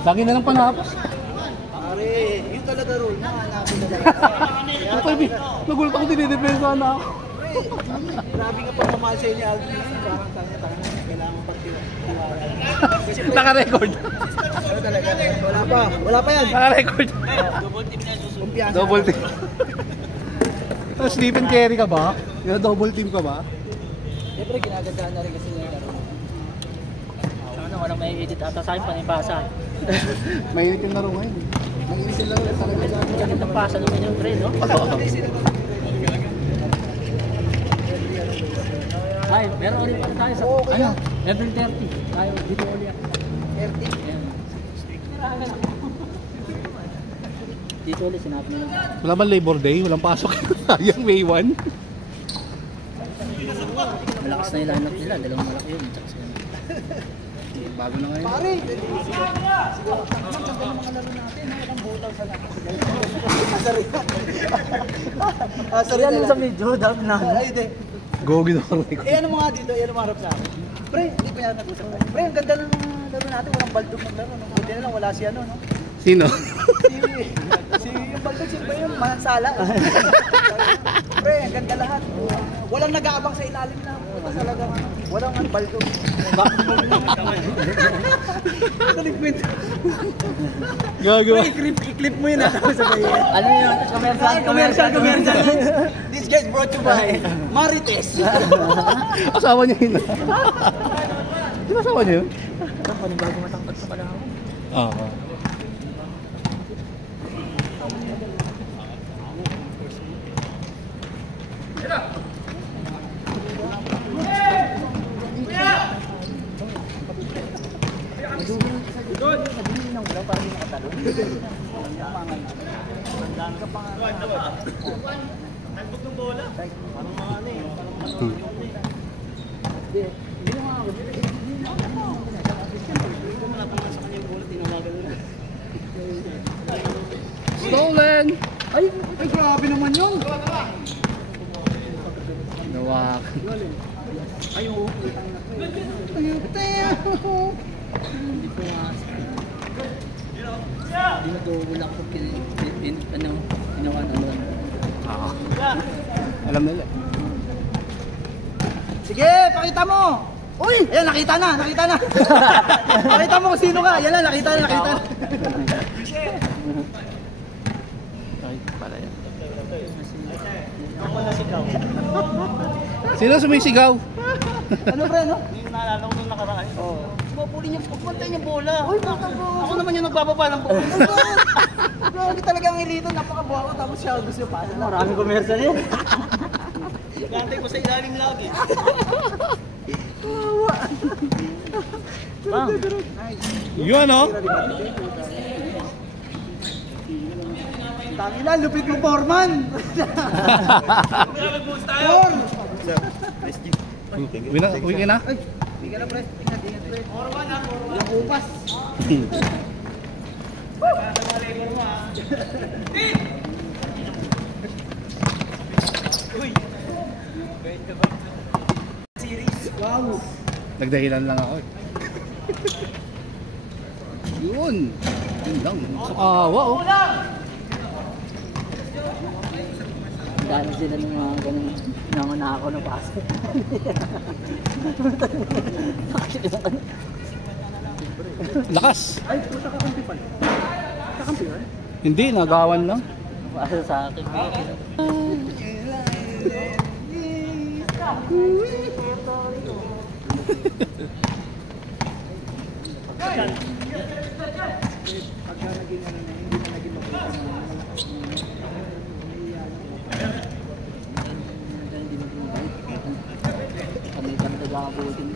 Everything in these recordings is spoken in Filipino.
Lagi na lang panapos. Pare, yun talaga rule na hanapin talaga. Nagulat ako, dinidepensa na ako. Grabe nga pagmamahal sa inyo, Alvin. Parang tanga-tanga, kailangan pagtiwala. Naka-record. Ano talaga? Wala pa yan. Naka-record. Double team na susunod. Double team. Sleep and carry ka ba? Double team ka ba? Siyempre, ginagandaan na rin kasi yung laro. Walang may edit ata sa akin, panipasa. Mainit yung laro ngayon. Mainit yung laro. Ganit ang pasa naman yung train, no? Ay, meron ulit pa tayo sa Ano? level 30. Tayo, dito ulit. 30. Ayan. Dito ulit, sinabi nila. Wala ba Labor Day? Walang pasok. Sayang May 1. Malakas na yung lineup nila, dalawang malaki yun. Bago na ngayon. Pare! Siguro, ang mga laro natin, walang butaw sa lakas. Asari Yan sa video, dami na. Ay, hindi. Gogi na ako. Ano mo nga dito, ano mo harap sa akin. Pre, hindi pa yan nag-usap. Pre, ang ganda ng mga laro natin, walang baldog ng laro. Buti na lang, wala si ano, no? Sino? Si yung baldog, sino ba yun? Manansala. Pre, ang ganda lahat. Walang nag-aabang sa ilalim na. Talaga, walang ang baldog. Nalikwento. Gago. I-clip mo yun ako sa bayan. Ano yun? Commercial. This guy is brought to you by Marites. Asawa niya yun. Di ba asawa niya yun? Ito, panibago matangkad sa pala ako. Oo. Stolen! Ay, grabe naman yun. Nawak. Ayun. Hindi na wala ko ano. Alam nila. Sige, pakita mo. Uy, ayan, nakita na. Pakita mo kung sino ka. Yan lang, nakita na. Ay, pala yan. Sino sumisigaw? Ano pre, no? Yung naalala ko nung nakaraan. Oo. Pupuli niya, pagpantay niya bola. Uy, baka bro. Ako naman yung nagbababa ng bola. Grabe talagang ilito. Napakabuha ko. Tapos siya gusto yung pasa. Maraming commercial yun. Gantay ko sa ilalim lagi. Bang. Yun ano? Tangina, lupit mo Foreman. Four. Uwi ka na? Hindi ka na pre. Ingat pre. Foreman ha. Yung upas. Wow. Nagdahilan lang ako eh. Yun. Yun lang. Awa oh. Dahil sila ng mga ganun naman na ako na pasa. Lakas. Ay, puta kakampi pala. Kakampi ba? Hindi, nagawan lang. Pasa sa akin. Pagka naging ano na, hindi na naging mabuti. Kami nagkakabutin.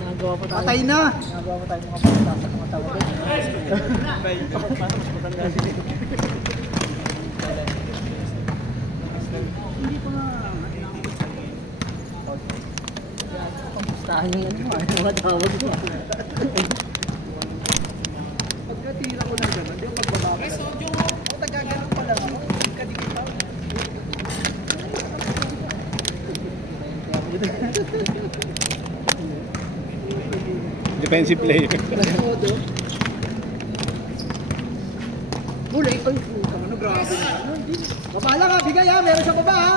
Nagawa pa tayo. Patay na! Nagawa pa tayo mga pagkakita sa mga tawag. Hindi pa nga. Pamustahan yung ano mo, mga tawag mo. Pagkatira ko ng gano'n, di ako magbababa. Ako tagaganon pa lang ako. Hindi Defensive player. Muli, ay, ano, grabe. Baba lang ha, bigay ha, meron sa baba ha.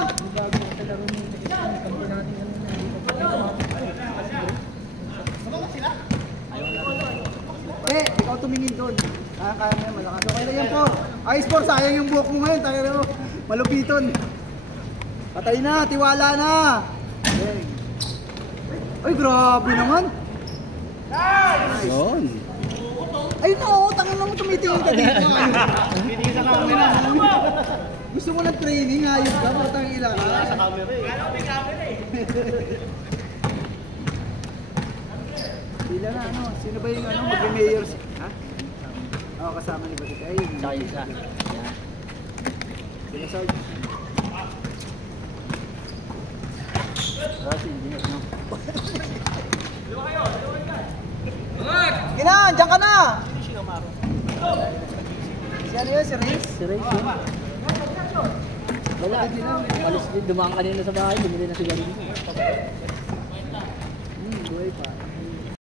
Ikaw tumingin doon. Kaya mo yan, malakas. Okay na yan po. Ayos po, sayang yung buhok mo ngayon. Tayo na mo, malupiton. Patay na, tiwala na. Ay, grabe naman. Yun. Ay, no, tangin na mo tumitingin ka dito. Titingin sa camera. Gusto mo ng training, ayos ka, patang ilang ka. Sa camera eh. Kala ko may camera eh. Sila na, ano, sino ba yung ano, mag-mayor? Ha? Oo, kasama ni Batik. Ay, Tsaka isa. Yan. sila Sarge. Rossi, hindi na. Gina, andyan ka na! Si ano yun, si Reyes? Si Ray, yun. Wala. Alis din, dumaan kanina sa bahay, bumili na sigarilyo. Buhay pa.